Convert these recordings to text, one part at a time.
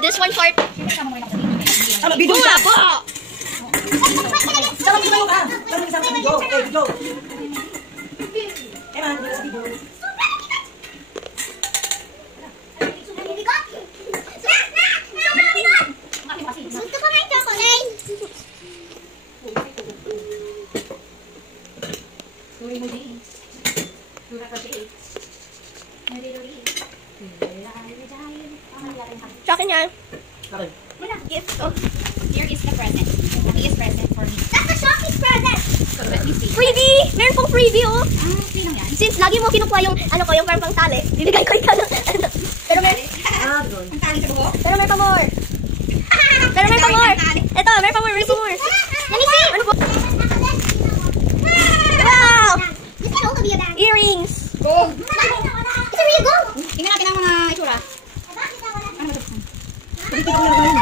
this one part. Ano, video siya? Po! Sama video ka! Sama isang video! Video! Man, video sa video. Gusto ko ng chocolate! Sa akin yan. Okay. Gift. Oh. Here is the present. He is present for me. That's the Shopee present! So let me see. Freebie! Meron pong freebie, oh! Okay lang yan. Since lagi mo kinukuha yung, ano ko, yung parang pang tali, bibigay ko ikaw ng, pero meron, Doon. Ang tali sa buho? pero meron pa more. Pero meron pa more. Ito, meron pa more, meron pa more. Let me see! Ano po? Wow! This can also be a bag. Earrings. Go! It's a real gold. Tingnan natin ang mga itsura. Ano ba ito? Hindi ko lang gawin.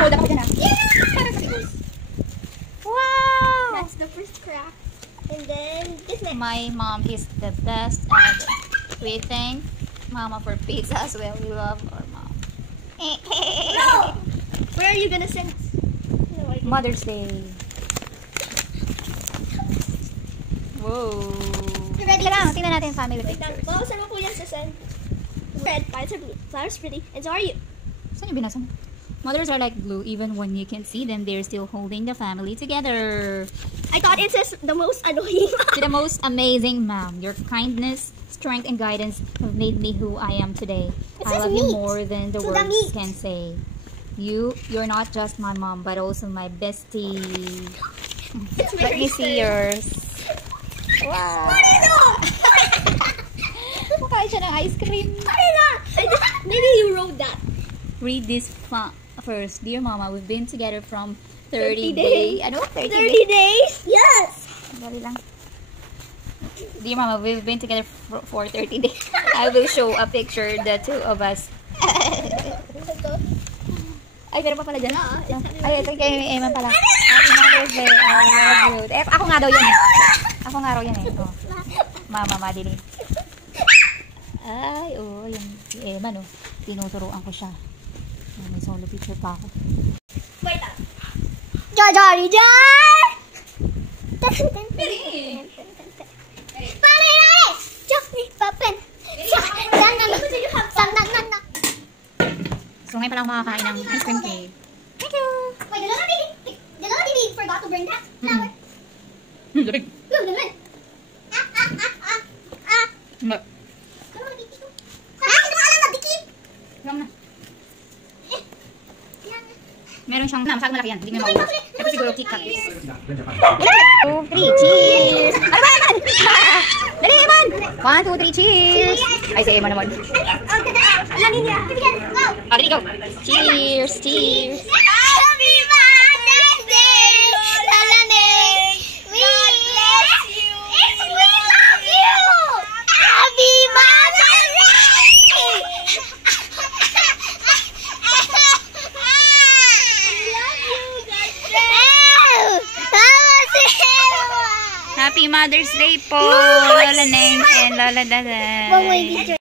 Hold up ko dyan ah. Wow! That's the first crack. And then, this next. My mom is the best and we thank Mama for pizza as well. We love our mom. No! Where are you gonna send us? No idea. Mother's Day. Whoa. You ready? Teka lang, tingnan natin family Wait lang. pictures. Bawasan mo po yan sa send. Red, flowers are blue. Flowers pretty. And so are you. Saan yung binasa mo? Mothers are like glue. Even when you can't see them, they're still holding the family together. I thought it says the most annoying. To the most amazing mom, your kindness, strength, and guidance have made me who I am today. It I says love you meat. more than the To the words meat. can say. You're not just my mom, but also my bestie. It's Let me see yours. Wow! Mukha siya ng ice cream. Maybe you wrote that. Read this first. Dear Mama, we've been together from 30 30 days. days. Ano? 30 30 days? days? Yes! Dali lang. Dear Mama, we've been together for 30 days. I will show a picture, the two of us. Ay, meron pa pala dyan. Ay, ito kay Eman pala. Happy Mother's Day. I love you. Eh, ako nga daw yun eh. Ako nga raw yan eh. Oh. Mama, madilim. Ay, oh, yung si Eman, oh. Tinuturuan ko siya. May solo picture pa ako. Wait up. Jajari jar! Pare! Johnny Papen! So, ngayon pala ako makakain ng ice cream cake. Thank you! Wait, the little baby forgot to bring that flower. Labig. Look, the man. Hindi. Come on, baby. Hindi mo alam na, dikit. Alam na. Meron siyang masyadong malaki yan. Hindi mo maubos. Ito siguro KitKat. 2, 3, cheers! Ano ba naman? Dali, Eman! 1, 2, 3, cheers! Ay, si Eman naman. Alanin niya. Go! Dali, go! Cheers! Cheers! Happy Mother's Day! Lalaning! We bless you! We love you! Happy Mother's Day! Happy Mother's Day po, Lola Neng and Lola Dada.